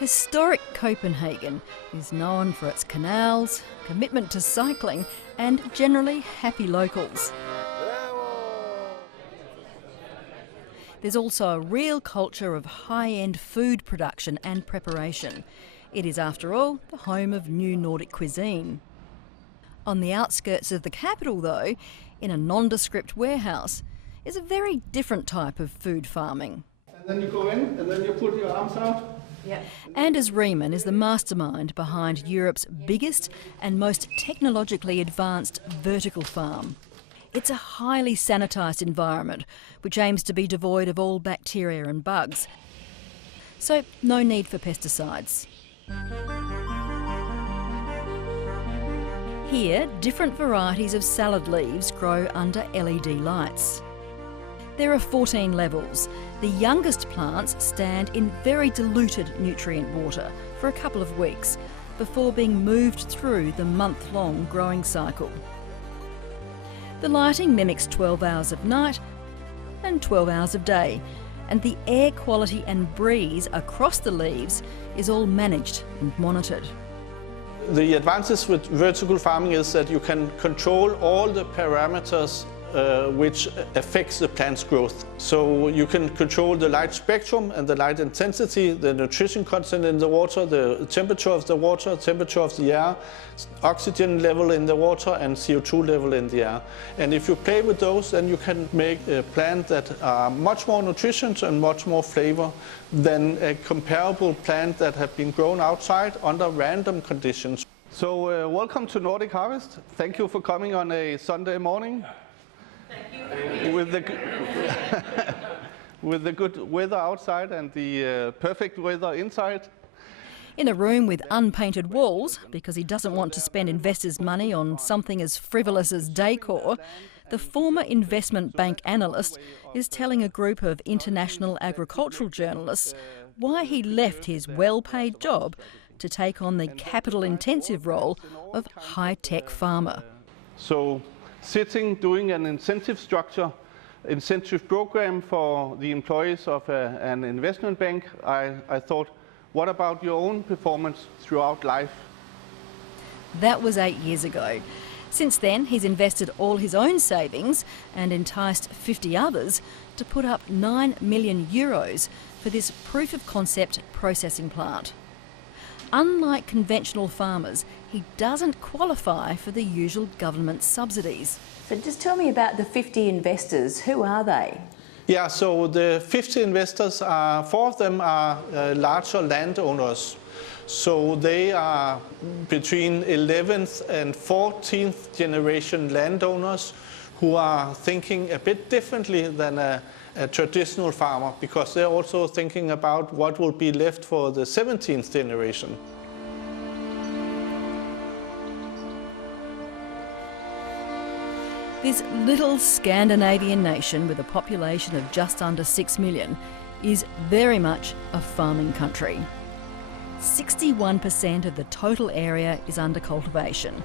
Historic Copenhagen is known for its canals, commitment to cycling and generally happy locals. There's also a real culture of high-end food production and preparation. It is, after all, the home of new Nordic cuisine. On the outskirts of the capital, though, in a nondescript warehouse, is a very different type of food farming. And then you go in, and then you put your arms out. Yep. Anders Riemann is the mastermind behind Europe's biggest and most technologically advanced vertical farm. It's a highly sanitised environment which aims to be devoid of all bacteria and bugs. So no need for pesticides. Here, different varieties of salad leaves grow under LED lights. There are 14 levels. The youngest plants stand in very diluted nutrient water for a couple of weeks before being moved through the month-long growing cycle. The lighting mimics 12 hours of night and 12 hours of day, and the air quality and breeze across the leaves is all managed and monitored. The advantage with vertical farming is that you can control all the parameters which affects the plant's growth. So you can control the light spectrum and the light intensity, the nutrition content in the water, the temperature of the water, temperature of the air, oxygen level in the water and CO2 level in the air. And if you play with those, then you can make a plant that are much more nutritious and much more flavor than a comparable plant that have been grown outside under random conditions. So welcome to Nordic Harvest. Thank you for coming on a Sunday morning. With the good weather outside and the perfect weather inside. In a room with unpainted walls, because he doesn't want to spend investors' money on something as frivolous as decor, the former investment bank analyst is telling a group of international agricultural journalists why he left his well-paid job to take on the capital-intensive role of high-tech farmer. So, sitting, doing an incentive program for the employees of an investment bank, I thought, what about your own performance throughout life? That was 8 years ago. Since then, he's invested all his own savings and enticed 50 others to put up €9 million for this proof of concept processing plant. Unlike conventional farmers, he doesn't qualify for the usual government subsidies. So just tell me about the 50 investors. Who are they? Yeah, so the 50 investors, 4 of them are larger landowners. So they are between 11th and 14th generation landowners who are thinking a bit differently than a traditional farmer, because they're also thinking about what will be left for the 17th generation. This little Scandinavian nation with a population of just under 6 million is very much a farming country. 61% of the total area is under cultivation,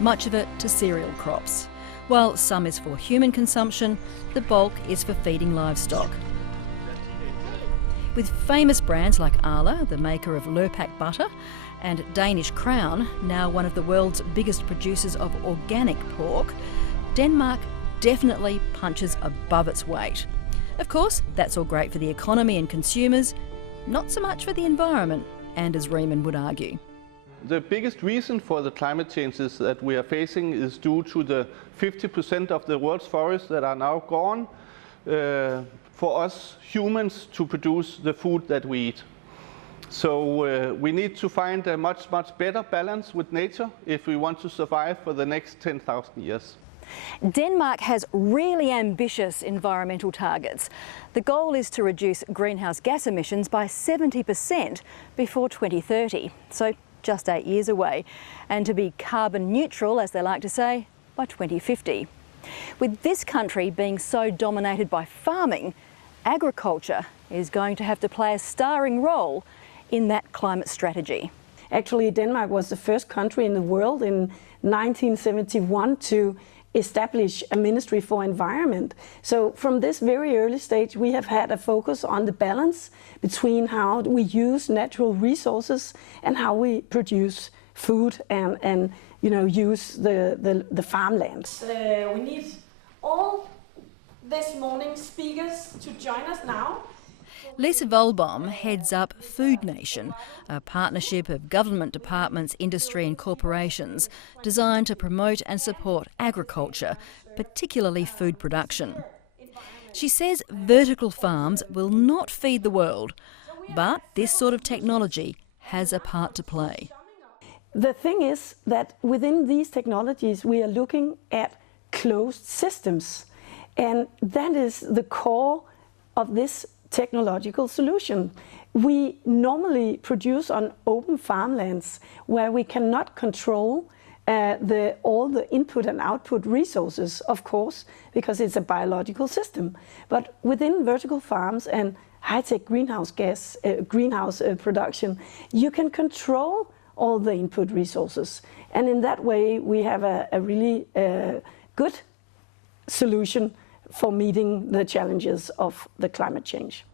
much of it to cereal crops. While some is for human consumption, the bulk is for feeding livestock. With famous brands like Arla, the maker of Lurpak butter, and Danish Crown, now one of the world's biggest producers of organic pork, Denmark definitely punches above its weight. Of course, that's all great for the economy and consumers, not so much for the environment, Anders Riemann would argue. The biggest reason for the climate changes that we are facing is due to the 50% of the world's forests that are now gone for us humans to produce the food that we eat. So we need to find a much better balance with nature if we want to survive for the next 10,000 years. Denmark has really ambitious environmental targets. The goal is to reduce greenhouse gas emissions by 70% before 2030, so just 8 years away, and to be carbon neutral, as they like to say, by 2050. With this country being so dominated by farming, agriculture is going to have to play a starring role in that climate strategy. Actually, Denmark was the first country in the world in 1971 to establish a ministry for environment. So from this very early stage, we have had a focus on the balance between how we use natural resources and how we produce food and use the farmland. We need all this morning's speakers to join us now. Lisa Volbaum heads up Food Nation, a partnership of government departments, industry and corporations designed to promote and support agriculture, particularly food production. She says vertical farms will not feed the world, but this sort of technology has a part to play. The thing is that within these technologies we are looking at closed systems, and that is the core of this technological solution. We normally produce on open farmlands where we cannot control all the input and output resources, of course, because it's a biological system. But within vertical farms and high-tech greenhouse production, you can control all the input resources. And in that way, we have a really good solution for meeting the challenges of the climate change.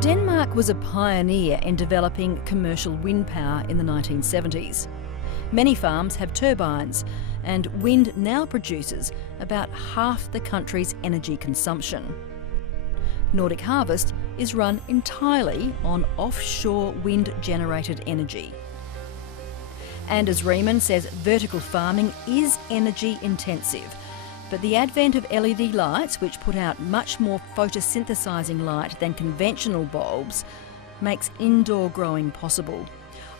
Denmark was a pioneer in developing commercial wind power in the 1970s. Many farms have turbines, and wind now produces about half the country's energy consumption. Nordic Harvest is run entirely on offshore wind-generated energy. Anders Riemann says vertical farming is energy intensive, but the advent of LED lights, which put out much more photosynthesising light than conventional bulbs, makes indoor growing possible.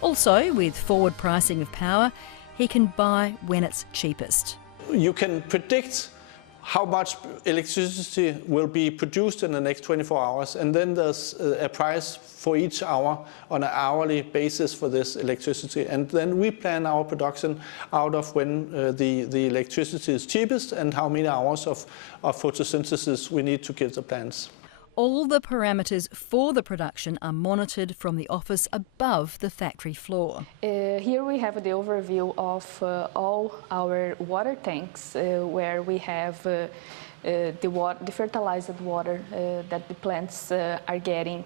Also, with forward pricing of power, he can buy when it's cheapest. You can predict how much electricity will be produced in the next 24 hours, and then there's a price for each hour on an hourly basis for this electricity. And then we plan our production out of when the electricity is cheapest and how many hours of photosynthesis we need to give the plants. All the parameters for the production are monitored from the office above the factory floor. Here we have the overview of all our water tanks, where we have the fertilized water that the plants are getting,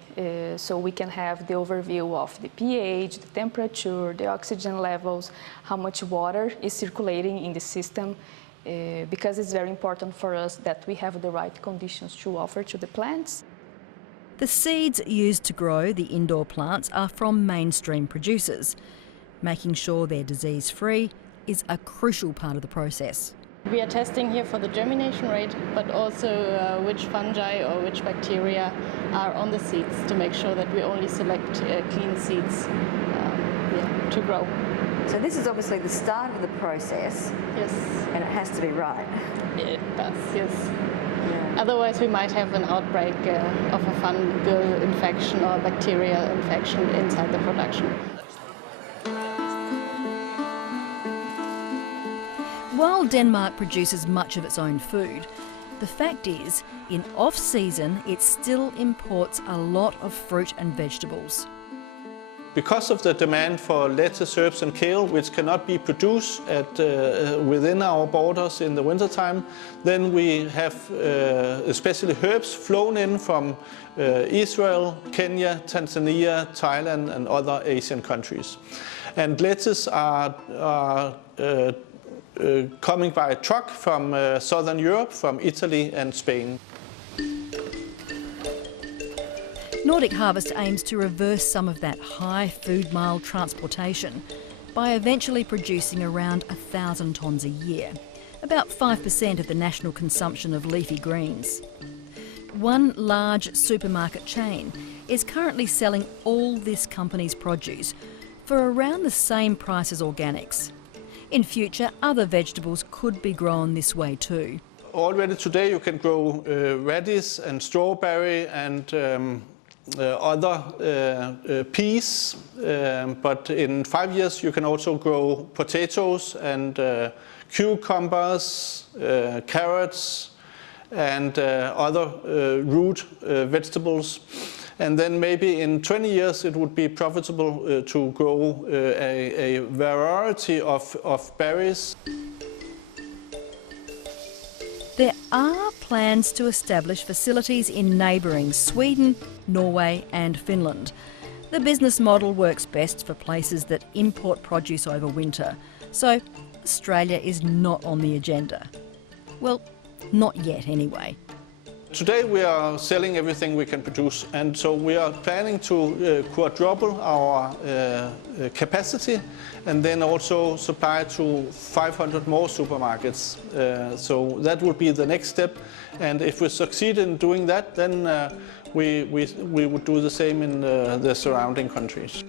so we can have the overview of the pH, the temperature, the oxygen levels, how much water is circulating in the system, because it's very important for us that we have the right conditions to offer to the plants. The seeds used to grow the indoor plants are from mainstream producers. Making sure they're disease-free is a crucial part of the process. We are testing here for the germination rate, but also which fungi or which bacteria are on the seeds to make sure that we only select clean seeds to grow. So this is obviously the start of the process. Yes. And it has to be right. It does, yes. Yeah. Otherwise we might have an outbreak of a fungal infection or bacterial infection inside the production. While Denmark produces much of its own food, the fact is, in off-season, it still imports a lot of fruit and vegetables. Because of the demand for lettuce, herbs and kale, which cannot be produced within our borders in the wintertime, then we have especially herbs flown in from Israel, Kenya, Tanzania, Thailand and other Asian countries. And lettuce are coming by truck from Southern Europe, from Italy and Spain. Nordic Harvest aims to reverse some of that high food mile transportation by eventually producing around 1,000 tonnes a year, about 5% of the national consumption of leafy greens. One large supermarket chain is currently selling all this company's produce for around the same price as organics. In future, other vegetables could be grown this way too. Already today you can grow radish and strawberry and other peas, but in 5 years you can also grow potatoes and cucumbers, carrots and other root vegetables. and then maybe in 20 years it would be profitable to grow a variety of berries. There are plans to establish facilities in neighbouring Sweden, Norway and Finland. The business model works best for places that import produce over winter, so Australia is not on the agenda. Well, not yet anyway. Today we are selling everything we can produce, and so we are planning to quadruple our capacity and then also supply to 500 more supermarkets. So that would be the next step, and if we succeed in doing that, then we would do the same in the surrounding countries.